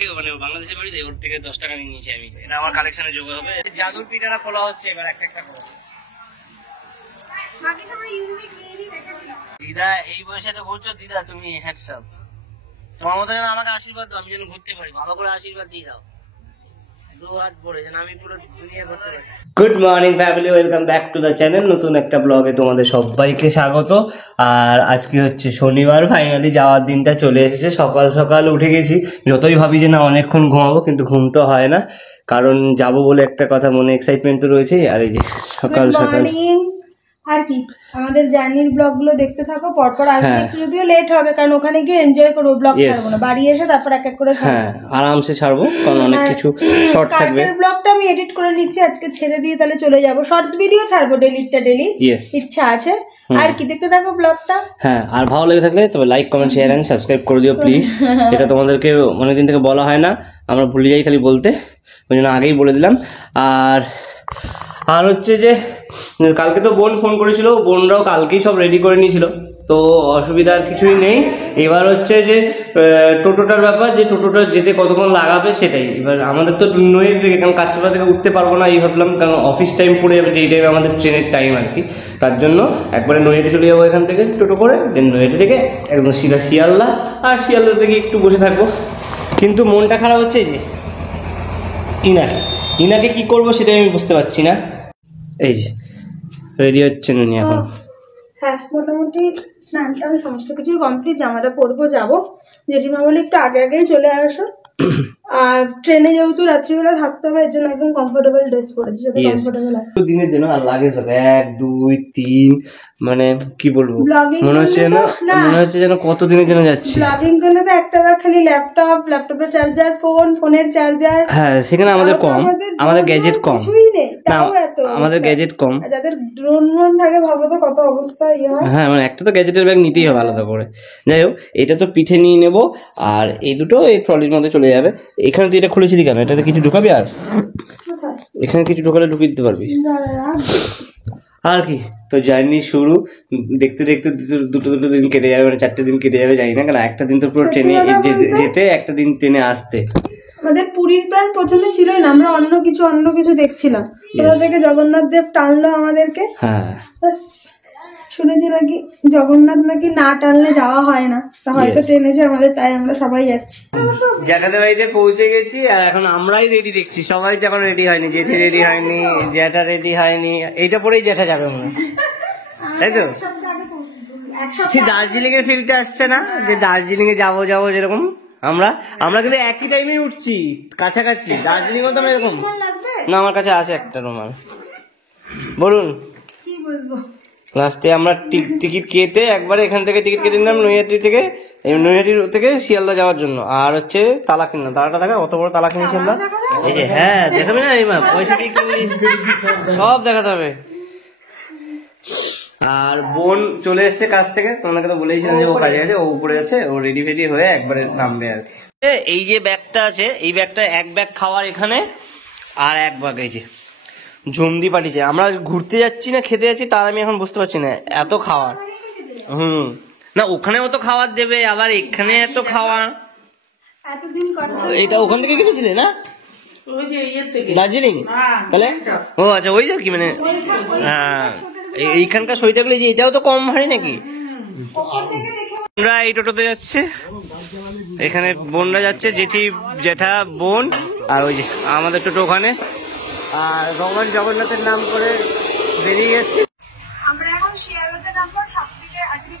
মানে বাংলাদেশের বাড়িতে ওর থেকে 10 টাকা নিয়ে নিয়েছি আমি। এটা আমার কালেকশনে যোগ হবে। জাদুর পিঠাটা খোলা হচ্ছে এবার একটা একটা করে। দিদা এই বয়সে তো ঘুরছো, দিদা তুমি হ্যাটসঅ্যাপ। তোমার মতো যেন আমাকে আশীর্বাদ দাও, আমি যেন ঘুরতে পারি, ভালো করে আশীর্বাদ দিয়ে দাও। Good morning family, welcome back to the channel. নতুন একটা ব্লগে তোমাদের সবাইকে স্বাগত। আর আজকে হচ্ছে শনিবার, ফাইনালি যাওয়ার দিনটা চলে এসেছে। সকাল সকাল উঠে গেছি, যতই ভাবি যে না অনেকক্ষণ ঘুমাবো, কিন্তু ঘুম তো হয় না, কারণ যাবো বলে একটা কথা মনে এক্সাইটমেন্ট তো রয়েছেই। আর এই যে সকাল সকাল আর কি আমাদের জার্নির ব্লগ গুলো দেখতে থাকো পরপর। আজকে একটু যদিও লেট হবে, কারণ ওখানে গিয়ে এনজয় করবো, ব্লগ ছাড়বো না, বাড়ি এসে তারপর এক এক করে আরামসে ছাড়বো, কারণ অনেক কিছু শর্ট থাকবে। ব্লগটা আমি এডিট করে নিচ্ছি, আজকে ছেড়ে দিয়ে তাহলে চলে যাবো। শর্টস ভিডিও ছাড়বো ডেলিটা ডেলি, ইচ্ছা আছে। আর কি দেখতে থাকো ব্লগটা। হ্যাঁ, আর ভালো লেগে থাকলে তবে like, comment, share and subscribe করে দিও প্লিজ। এটা তোমাদেরকে অনেকদিন থেকে বলা হয় না, আমরা ভুলে যাই খালি বলতে, ওই জন্য আগেই বলে দিলাম। আর হচ্ছে যে কালকে তো বোন ফোন করেছিল, বোনরাও কালকেই সব রেডি করে নিয়েছিল, তো অসুবিধার কিছুই নেই। এবার হচ্ছে যে টোটোটার ব্যাপার, যে টোটোটা যেতে কতক্ষণ লাগাবে সেটাই। এবার আমাদের তো নৈহাটি থেকে, কারণ কাছাপাড়া থেকে উঠতে পারবো না এই ভাবলাম, কারণ অফিস টাইম পড়ে যাবে, যেই টাইমে আমাদের ট্রেনের টাইম আর কি। তার জন্য একবারে নৈহাটি চলে যাবো এখান থেকে টোটো করে, দেন নৈহাটি থেকে একদম সিধা শিয়ালদা, আর শিয়ালদা থেকে একটু বসে থাকবো। কিন্তু মনটা খারাপ হচ্ছে যে ইনাকে কি করবো সেটাই আমি বুঝতে পারছি না। এই যে রেডি হচ্ছেন উনি এখন। হ্যাঁ, মোটামুটি স্নান টান সমস্ত কিছু কমপ্লিট, জামাটা পরবো, যাবো। জেঠিমা বলে একটু আগে আগেই চলে আসো, আর ট্রেনে যেহেতু রাত্রিবেলা থাকতে হবে, এর জন্য একদম কমফোর্টেবল ড্রেস পরেছি, যাতে কমফোর্টেবল হয়। দিনের জন্য আর লাগে স্যার 1 2 3, মানে কি বলবো, মনে হচ্ছে যেন কত দিনের জন্য যাচ্ছি। ব্লগিং করলে তো একটা ব্যাগ খালি ল্যাপটপের চার্জার, ফোনের চার্জার। হ্যাঁ, সেখানে আমাদের কম, আমাদের গ্যাজেট কম, কিছুই নেই, তাও এত আমাদের গ্যাজেট কম। যাদের ড্রোন থাকে ভাবো তো কত অবস্থা ইয়ে হয়। হ্যাঁ, মানে একটা তো গ্যাজেটের ব্যাগ নিতেই হবে আলাদা করে। যাই হোক, এটা তো পিঠে নিয়ে নেবো, আর এই দুটো এই ট্রলির মধ্যে চলে যাবে। এখানে তুই এটা খুলেছিলি কেন? এটাতে কিছু ঢুকাবি? আর এখানে কিছু ঢুকালে ঢুকিয়ে দিতে পারবি। আর কি, তো জার্নি শুরু। দেখতে দেখতে দুটো দিন কেটে যাবে, মানে 4টে দিন কেটে যাবে, জানি না, কারণ একটা দিন তো পুরো ট্রেনে যেতে, একটা দিন ট্রেনে আসতে। আমাদের পুরীর প্ল্যান প্রথমে ছিলই না, আমরা অন্য কিছু দেখছিলাম। কোথা থেকে জগন্নাথ দেব টানলো আমাদেরকে। হ্যাঁ, শুনেছি নাকি জগন্নাথ নাকি না টানলে যাওয়া হয় না, তা হয়তো টেনেছে আমাদের, তাই আমরা সবাই যাচ্ছি। জ্যাঠাদের বাড়িতে পৌঁছে গেছি, আর এখন আমরাই রেডি দেখছি। সবাই তো এখন রেডি হয়নি, জেঠি রেডি হয়নি, জ্যাঠা রেডি হয়নি। এইটা পরেই জ্যাঠা যাবে মনে হয়, তাই তো? দার্জিলিং এর ফিলটা আসছে না, যে দার্জিলিং এ যাবো যেরকম আমরা কিন্তু একই টাইমে উঠছি, কাছাকাছি। দার্জিলিং ও তো এরকম না। আমার কাছে আছে একটা রুমাল, বলুন কি বলবো। লাস্টে আমরা টিকিট কেটে একবারে এখান থেকে টিকিট কেটে নিলাম নৈহাটি থেকে শিয়ালদা যাওয়ার জন্য। আর হচ্ছে তালা কিনলাম, তালাটা দেখা, অত বড় তালা কিনেছি আমরা। এই যে হ্যাঁ, দেখাবে না রিমা, পয়সা দিয়ে কিনলি, সব দেখাতে হবে। আর বোন চলে এসছে কাজ থেকে, তোমাকে তো বলেছিলাম যে ও কাজে আছে, ও উপরে আছে, ও রেডি ফেডি হয়ে একবারে নামবে আর কি। এই যে ব্যাগটা আছে, এই ব্যাগটা এক ব্যাগ খাওয়ার এখানে, আর এক ব্যাগ এই যে জমদি পাঠিয়েছে। আমরা ঘুরতে যাচ্ছি না খেতে যাচ্ছি, তার আমি এখন বুঝতে পারছি না, এত খাওয়ার। না, ওখানে অত খাবার দেবে, আবার এখানে এত খাওয়ার। এটা ওখান থেকে কিনেছিলে না, দার্জিলিং? তাহলে ও আচ্ছা, ওই আর কি, মানে হ্যাঁ, এইখানকার সইটাগুলো, যে এটাও তো কম ভারী নাকি। আমরা এই টোটোতে যাচ্ছে, এখানে বোনরা যাচ্ছে, জ্যাঠা বোন, আর ওই যে আমাদের টোটো ওখানে। আর ভগবান জগন্নাথের নাম করে বেরিয়ে গেছে। আমরা এখন শিয়ালদাতে নামবো। সবথেকে আজকে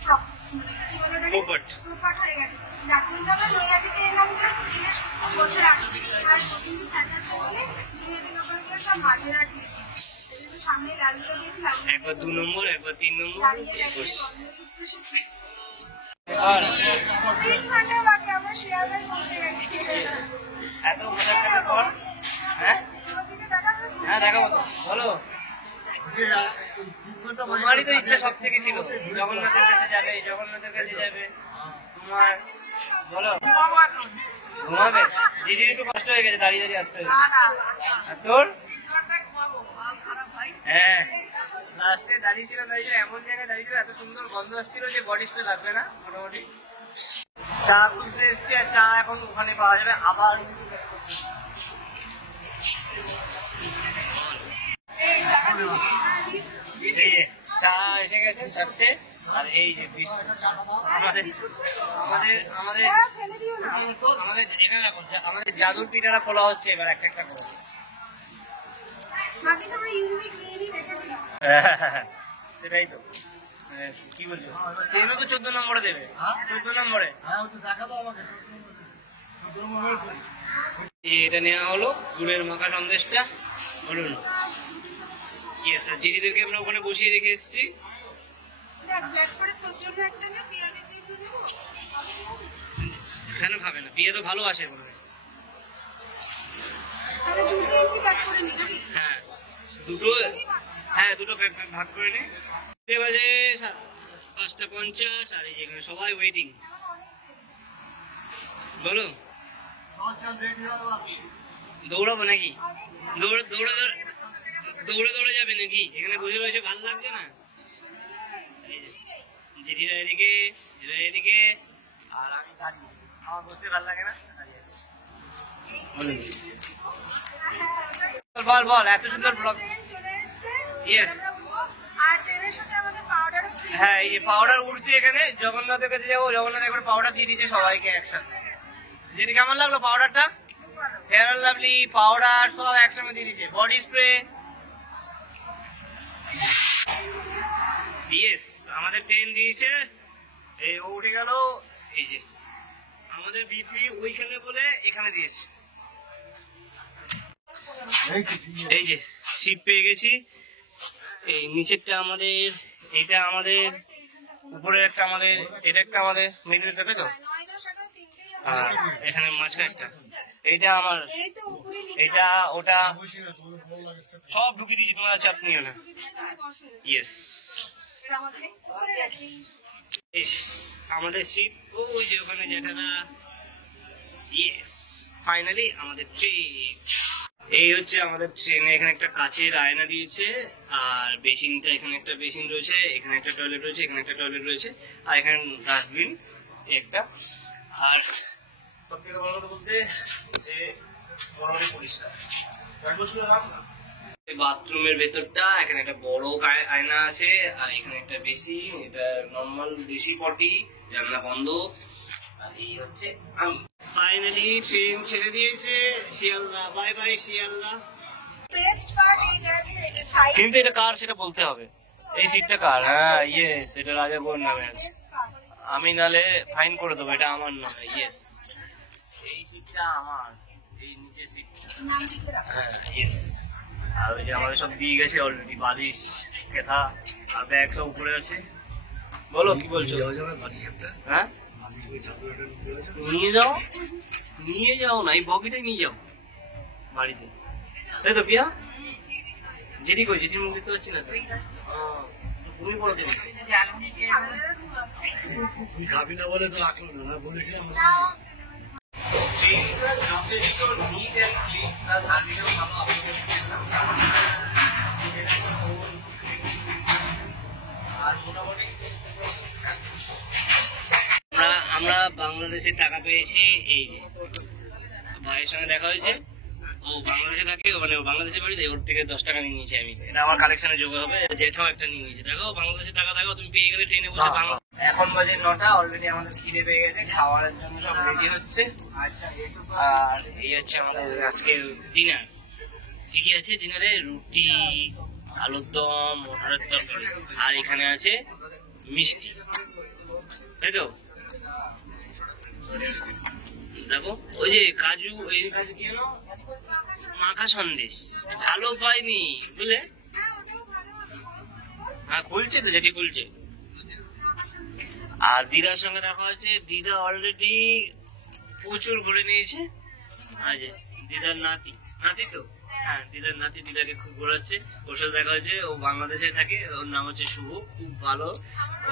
হয়ে গেছে, যার জন্য আমরা নৈহাটিতে এলাম, যে দিনে সুস্থ বসে রাখছি। আর প্রতিদিন স্যাটারডে বলে নৈহাটি দোকানগুলো সব মাঝে রাখি, সামনে লালগুলো দিয়েছি, একবার 2 নম্বর, একবার 3 নম্বর। আর বাকি আমরা শিয়ালদায় পৌঁছে গেছি। এত মজার পর হ্যাঁ দেখাবো তো, বলো। তোমারই তো ইচ্ছা সব থেকে ছিল জগন্নাথের কাছে যাবে, তোমার বলো। ঘুমাবে? দিদির একটু কষ্ট হয়ে গেছে, দাঁড়িয়ে আসতে। তোর? হ্যাঁ, লাস্টে দাঁড়িয়েছিল, এমন জায়গায় দাঁড়িয়েছিল, এত সুন্দর গন্ধ আসছিল যে বডি স্প্রে লাগবে না মোটামুটি। চা খুঁজতে এসছি, আর চা এখন ওখানে পাওয়া যাবে। আবার চা এসে গেছে 4টে, আর এই যে বিস্কুট। আমাদের আমাদের আমাদের আমাদের এখানে রাখুন, আমাদের জাদুর পিঠাটা খোলা হচ্ছে এবার একটা একটা করে। সেটাই তো, কি বলছো? ট্রেনও তো 14 নম্বরে দেবে, 14 নম্বরে। এটা নেওয়া হলো গুড়ের মাখা সন্দেশটা, বলুন। ইয়েস, আর জিডিদেরকে আমরা ওখানে বসিয়ে রেখে এসেছি। কেন খাবে না? পিয়া তো ভালোবাসে বলবে। হ্যাঁ দুটো, হ্যাঁ দুটো ভাগ করে নে। বাজে 5:50, আর এখানে সবাই ওয়েটিং। বলো, দৌড়াবো নাকি? দৌড়ে দৌড়ে দৌড়ে দৌড়ে যাবে নাকি? এখানে বসে রয়েছে, ভালো লাগছে না? জিজিরা এদিকে, এদিকে, আর আমি দাঁড়িয়ে। আমার বসতে ভালো লাগে না। বল বল, এত সুন্দর ব্লগ। ইয়েস, হ্যাঁ এই পাউডার উঠছে এখানে। জগন্নাথের কাছে যাবো, জগন্নাথ একবার পাউডার দিয়ে দিচ্ছে সবাইকে একসাথে। যেটি কেমন লাগলো পাউডারটা? ফেয়ার অ্যান্ড লাভলি পাউডার সব একসঙ্গে দিয়ে দিচ্ছে, বডি স্প্রে। ইয়েস, আমাদের ট্রেন দিয়েছে, এই উঠে গেল। এই যে আমাদের B3 ওইখানে বলে এখানে দিয়েছে। এই যে সিট পেয়ে গেছি। এই নিচেরটা আমাদের, এটা আমাদের, উপরে একটা আমাদের, এটা একটা আমাদের, মিডলটা তাই তো, আর এখানে মাঝখানে একটা। এইটা আমার, এটা ওটা সব ঢুকিয়ে দিয়েছি, তোমার চাপ নিও না। ইয়েস, আমাদের সিট ওই যে ওখানে যেটা। ইয়েস, ফাইনালি আমাদের ট্রেন। এই হচ্ছে আমাদের ট্রেনে। এখানে একটা কাচের আয়না দিয়েছে, আর বেসিনটা, এখানে একটা বেসিন রয়েছে, এখানে একটা টয়লেট রয়েছে, এখানে একটা টয়লেট রয়েছে, আর এখানে ডাস্টবিন একটা। আর সব থেকে বড় কথা বলতে যে মোটামুটি পরিষ্কার। বাথরুমের ভেতরটা, এখানে একটা বড় আয়না আছে, আর এখানে একটা বেসিন, এটা নর্মাল দেশি পটি, জানলা বন্ধ। আর এই হচ্ছে আমি। ফাইনালি ট্রেন ছেড়ে দিয়েছে শিয়ালদা। Bye bye Sealdah. কিন্তু এটা কার সেটা বলতে হবে। এই সিটটা কার? হ্যাঁ ইয়েস, এটা রাজাগোর নামে আছে। আমি নালে ফাইন করে দেবো, এটা আমার নামে। ইয়েস, এই সিটটা আমার, এই নিচে সিটটা। হ্যাঁ ইয়েস। আর ওই যে আমাদের সব দিয়ে গেছে অলরেডি, বালিশ, কেথা, আর ব্যাগটা উপরে আছে। বলো কি বলছো? হ্যাঁ নিয়ে যাও, নিয়ে যাও না, এই বগিটাই নিয়ে যাও বাড়িতে, তাই তো পিয়া? যেটি কই, যেটির মুখ দেখতে পাচ্ছি না তো। তুমি বলো, তুই খাবি না বলে তো রাখলো না, বলেছিলাম। যথেষ্ট নিট অ্যান্ড ক্লিন, তার সার্ভিসও ভালো। আর মোটামুটি আমরা বাংলাদেশের টাকা পেয়েছি। এই যে ভাইয়ের সঙ্গে দেখা হয়েছে, ও বাংলাদেশে থাকে, মানে ও বাংলাদেশের বাড়িতে, ওর থেকে 10 টাকা নিয়ে নিয়েছি আমি। এটা আমার কালেকশনে যোগ হবে। জেঠাও একটা নিয়ে নিয়েছে। দেখো বাংলাদেশের টাকা, দেখো তুমি পেয়ে গেলে ট্রেনে বসে। এখন বাজে 9টা, অলরেডি আমাদের খিদে পেয়ে গেছে, খাওয়ার জন্য সব রেডি হচ্ছে। আর এই হচ্ছে আমাদের আজকের ডিনার। কি কি আছে ডিনারে? রুটি, আলুর দম, মটরের তরকারি, আর এখানে আছে মিষ্টি, তাই তো? দেখো ওই যে কাজু, এই কাজু কি মাখা সন্দেশ, ভালো পাইনি বুঝলে? হ্যাঁ খুলছে তো, যেটি খুলছে। আর দিদার সঙ্গে দেখা হচ্ছে, দিদা অলরেডি প্রচুর ঘুরে নিয়েছে। দিদার নাতি, নাতি তো, হ্যাঁ দিদার নাতি দিদাকে খুব ঘোরাচ্ছে। ওর সাথে দেখা হচ্ছে, ও বাংলাদেশে থাকে, ওর নাম হচ্ছে শুভ, খুব ভালো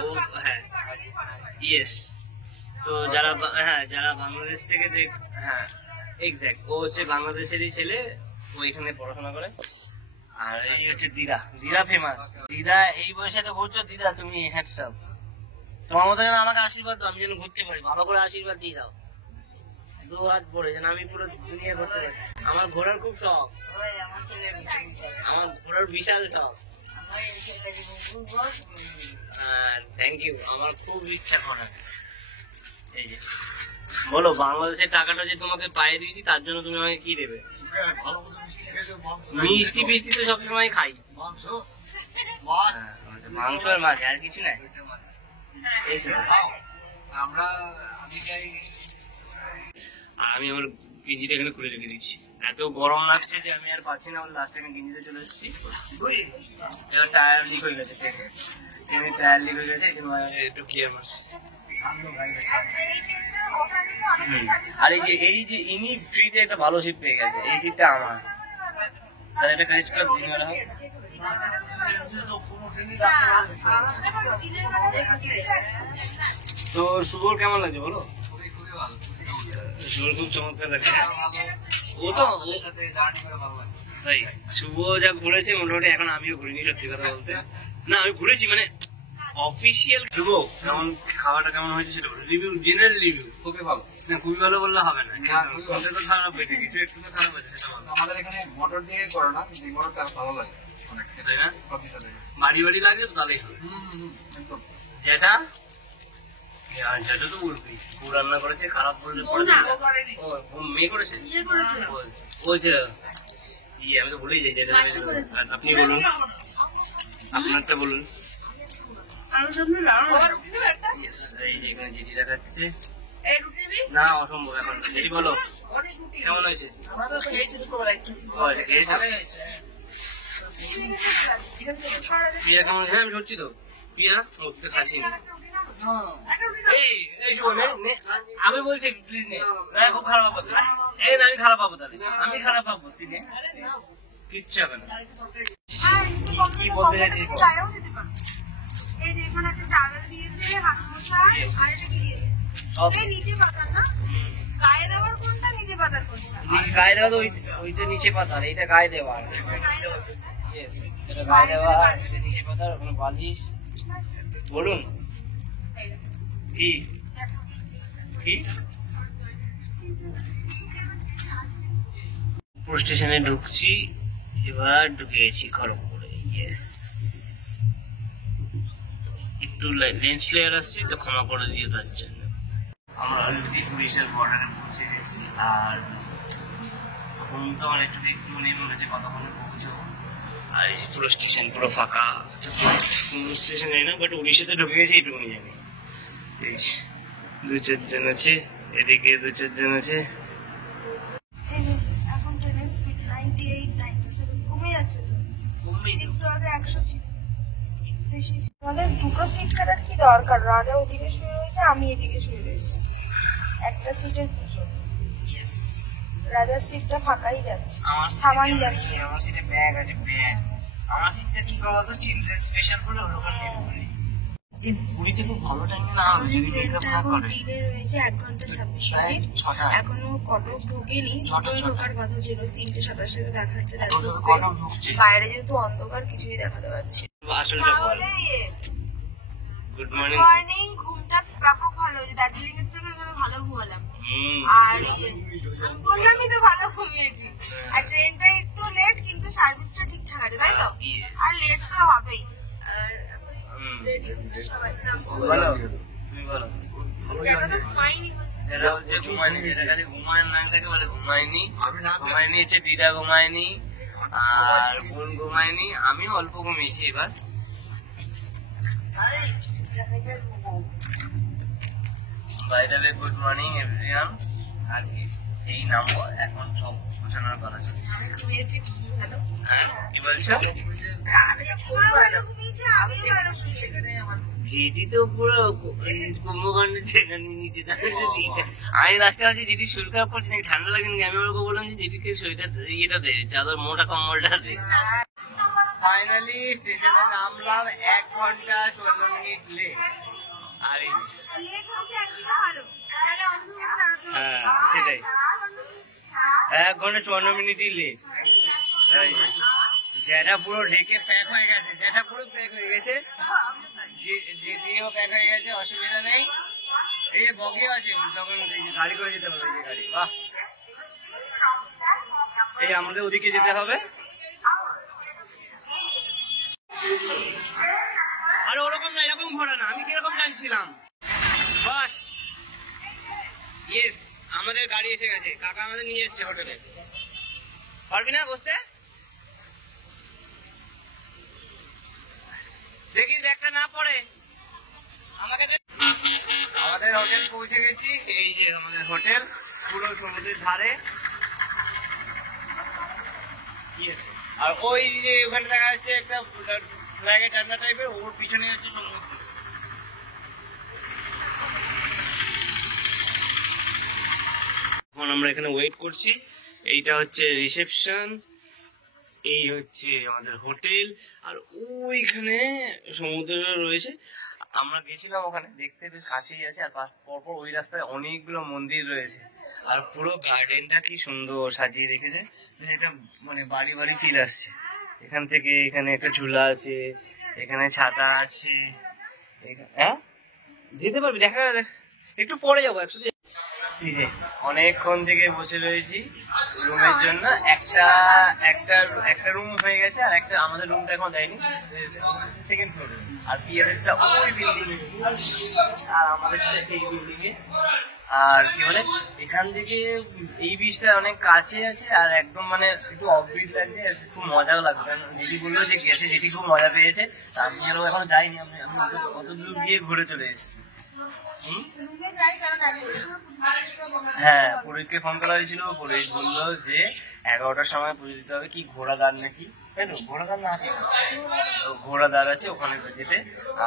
ও। হ্যাঁ ইয়েস, তো যারা, হ্যাঁ যারা বাংলাদেশ থেকে হ্যাঁ এক্স্যাক্ট, ও হচ্ছে বাংলাদেশেরই ছেলে, ও এখানে পড়াশোনা করে। আর এই হচ্ছে দিদা, দিদা ফেমাস। দিদা এই বয়সে তো ঘুরছো, দিদা তুমি হ্যাটসঅ্যাপ। তোমার মতো যেন আমাকে আশীর্বাদ দাও, আমি যেন ঘুরতে পারি, ভালো করে আশীর্বাদ দিয়ে দাও, 2 হাত ভরে যেন আমি পুরো দুনিয়া ঘুরতে পারি। আমার ঘোরার খুব শখ, আমার ঘোরার বিশাল শখ। থ্যাংক ইউ, আমার খুব ইচ্ছা করার। এই যে বলো, বাংলাদেশের টাকাটা যে তোমাকে পায়ে দিয়েছি তার জন্য তুমি আমাকে কি দেবে? মিষ্টি ফিষ্টি তো সবসময় খাই, মাংস আর মাছ, আর কিছু নাই। আমি আমার গেঞ্জিটা এখানে খুলে রেখে দিচ্ছি, এত গরম লাগছে যে আমি আর পাচ্ছি না, লাস্ট টাইমে গেঞ্জিতে চলে এসেছি। এবার টায়ার লিক হয়ে গেছে, ট্রেনের টায়ার লিক হয়ে গেছে, একটু গিয়ে আমার। আর এই যে ইনি ফ্রিতে একটা ভালো সিট পেয়ে গেছে, এই সিটটা আমার, তাহলে একটা ক্রেডিট কার্ড দিয়ে গেল। তো শুভর কেমন লাগছে বলো? শুভর খুব চমৎকার লাগছে। ও তো তাই শুভ যা ঘুরেছে মোটামুটি, এখন আমিও ঘুরিনি সত্যি কথা বলতে। না আমি ঘুরেছি মানে অফিসিয়াল। শুভ কেমন, খাওয়াটা কেমন হয়েছে সেটা রিভিউ, জেনারেল রিভিউ খুবই ভালো। না খুবই ভালো বললে হবে না, তো খারাপ হয়েছে, কিছু একটু তো খারাপ হয়েছে সেটা ভালো। আমাদের এখানে মোটর দিয়ে করে না, কিন্তু মোটরটা ভালো লাগে অনেক, তাই না? প্রতিষ্ঠানে বাড়ি বাড়ি লাগে তো তাহলেই হবে। একদম। যেটা যেটা তো বলবি ও রান্না করেছে, খারাপ বললে পরে ও মেয়ে করেছে, ও যে ইয়ে আমি তো ভুলেই যাই যেটা। আপনি বলুন, আপনারটা বলুন। Yes, এই যে এখানে যেটি দেখাচ্ছে না, অসম্ভব এখন। যেটি বলো কেমন হয়েছে? পিয়া কেমন হয়েছে? আমি সরছি তো পিয়া মধ্যে খাসি না। আমি বলছি প্লিজ নে, খুব খারাপ পাবো। এই না আমি খারাপ পাবো, তাহলে আমি খারাপ পাবো, তিনি কিচ্ছু হবে না। কি বলতে চাইছি? এই যে এখানে একটা টাওয়েল দিয়েছে, হাত মোছা, আর এটা কি দিয়েছে? এই নিচে পাতার না? গায়ে দেওয়ার কোনটা, নিচে পাতার কোনটা? গায়ে দেওয়া তো ওইটা নিচে পাতার, এইটা গায়ে দেওয়া। ইয়েস, এটা গায়ে দেওয়া, এটা নিচে পাতার, ওখানে বালিশ। বলুন কি কি? পুরো স্টেশনে ঢুকছি, এবার ঢুকে গেছি খড়গপুরে। ইয়েস, একটু লেন্স প্লেয়ার আসছে তো ক্ষমা করে দিয়ে তার জন্য। আমরা অলরেডি পুলিশের বর্ডারে পৌঁছে গেছি, আর এখন তো আমার একটু মনে হচ্ছে কতক্ষণে পৌঁছাবো। আর এই পুরো স্টেশন পুরো ফাঁকা, কোনো স্টেশন নেই না, বাট উড়িষ্যাতে ঢুকে গেছি এইটুকুনি জানি। এই 2-4 জন আছে, এদিকে 2-4 জন আছে। এখন ট্রেনের স্পিড 98, 97 কমে যাচ্ছে তো, একটু আগে 100 ছিল, বেশি ছিল। আমাদের দুটো সিট কাটার কি দরকার? রাজা ওদিকে শুয়ে রয়েছে, আমি এদিকে শুয়ে রয়েছি, একটা সিটে দুজন। রাজার সিটটা ফাঁকাই যাচ্ছে, সামান যাচ্ছে। আমার সিটে ব্যাগ আছে, ব্যাগ। আমার সিটটা কি বলতো, চিলড্রেন স্পেশাল বলে ওরকম নেই। এই পুরীতে খুব ভালো টাইমে না যদি মেকআপ না করে। রয়েছে 1 ঘন্টা 26 মিনিট, এখনো কটক ঢোকেনি। ছটায় ঢোকার কথা ছিল, 3:27 দেখাচ্ছে। কটক ঢুকছে, বাইরে যেহেতু অন্ধকার কিছুই দেখাতে পাচ্ছি। আসলটা বল। Good morning. মর্নিং, ঘুমটা ব্যাপক ভালো হয়েছে, দার্জিলিং এর থেকে এখানে ভালো ঘুমালাম। আর বললামই তো ভালো ঘুমিয়েছি। আর ট্রেনটা একটু লেট, কিন্তু সার্ভিসটা ঠিকঠাক আছে, তাই তো? আর লেট তো হবেই। আর সবাই বলো, তুমি বলো। এটা তো ঘুমাইনি বলছে। এটা হচ্ছে ঘুমায়নি, যেটা খালি ঘুমায় না থাকে বলে ঘুমায়নি। ঘুমায়নি হচ্ছে দিদা ঘুমায়নি, আর বোন ঘুমায়নি, আমিও অল্প ঘুমিয়েছি এবার। By the way, good morning everyone. আর কি এই নামবো, এখন সব ঘোষণার করা চলছে। ঘুমিয়েছি ভালো। কি বলছো? যেটি তো পুরো কুম্ভকাণ্ডের জায়গা নিয়ে নিতে, আমি রাস্তা হচ্ছে যেটি শরীর খারাপ করছে নাকি ঠান্ডা লাগে নাকি, আমি ওরকম বললাম যে যেটিকে সোয়েটার ইয়েটা দে, চাদর মোটা কম্বলটা দে। ফাইনালি স্টেশনে নামলাম, 1 ঘন্টা 54 মিনিট লেট। আর হ্যাঁ সেটাই, 1 ঘন্টা 54 মিনিটই লেট। যেটা পুরো ঢেকে প্যাক হয়ে গেছে, যেটা পুরো প্যাক হয়ে গেছে, দিদিও প্যাক হয়ে গেছে, অসুবিধা নেই। এই যে বগিও আছে, তখন গাড়ি করে যেতে হবে, গাড়ি। বাহ, এই আমাদের ওদিকে যেতে হবে। আরে ওরকম না, এরকম ঘোরা না, আমি কিরকম টানছিলাম। বাস, ইয়েস, আমাদের গাড়ি এসে গেছে, কাকা আমাদের নিয়ে যাচ্ছে হোটেলে। পারবি না বসতে? দেখিস ব্যাগটা না পড়ে। আমাদের হোটেল পৌঁছে গেছি, এই যে আমাদের হোটেল, পুরো সমুদ্রের ধারে। ইয়েস, আর ওই যে ওখানে দেখা যাচ্ছে একটা ফ্ল্যাগের ডান্ডা টাইপের, ওর পিছনে হচ্ছে সমুদ্র। এখন আমরা এখানে ওয়েট করছি। এইটা হচ্ছে রিসেপশন, এই হচ্ছে আমাদের হোটেল, আর ওইখানে সমুদ্র রয়েছে। আমরা গেছিলাম ওখানে দেখতে, বেশ কাছেই আছে। আর পরপর ওই রাস্তায় অনেকগুলো মন্দির রয়েছে, আর পুরো গার্ডেনটা কি সুন্দর সাজিয়ে রেখেছে, যেটা মানে বাড়ি বাড়ি ফিল আসছে। এখান থেকে এখানে একটা ঝুলা আছে, এখানে ছাতা আছে। হ্যাঁ, যেতে পারবি, দেখা একটু পরে যাবো একসাথে। এই যে অনেকক্ষণ থেকে বসে রয়েছি রুমের জন্য। একটা রুম হয়ে গেছে, আর একটা আমাদের রুমটা এখন দেয়নি, সেকেন্ড ফ্লোরে। আর পিয়ারেরটা ওই বিল্ডিং এ, আর আমাদের এই বিল্ডিং এ। আর কি বলে, এখান থেকে এই বিচটা অনেক কাছে আছে, আর একদম মানে একটু অফবিট লাগছে, আর খুব মজাও লাগবে। দিদি বললো যে গেছে, দিদি খুব মজা পেয়েছে। আমি আরো এখন যাইনি, আমি অত দূর গিয়ে ঘুরে চলে এসেছি। হ্যাঁ, পুরোহিতকে ফোন করা হয়েছিল, পুরোহিত বললো যে 11টার সময় পুজো দিতে হবে। কি ঘোড়াদার নাকি, তাই তো? ঘোড়াদার না আছে, ঘোড়াদার আছে ওখানে যেতে।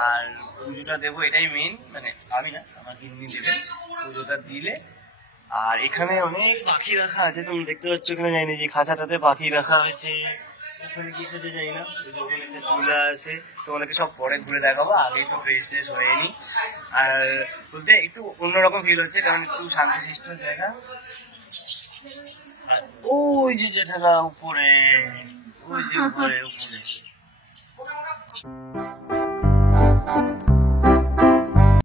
আর পুজোটা দেবো, এটাই মেইন, মানে আমি না, আমার গিন্নি দেবে। পুজোটা দিলে, আর এখানে অনেক পাখি রাখা আছে, তুমি দেখতে পাচ্ছ। এখানে যাইনি, যে খাঁচাটাতে পাখি রাখা হয়েছে। ওখানে কি করতে যাই না, ওখানে একটা চুলা আছে, তোমাদেরকে সব পরে ঘুরে দেখাবো। আগে একটু ফ্রেশ ট্রেশ হয়ে নি। আর বলতে একটু অন্যরকম ফিল হচ্ছে, কারণ একটু শান্তিশিষ্ট জায়গা। আর ওই যে যেটা উপরে, ওই যে উপরে উপরে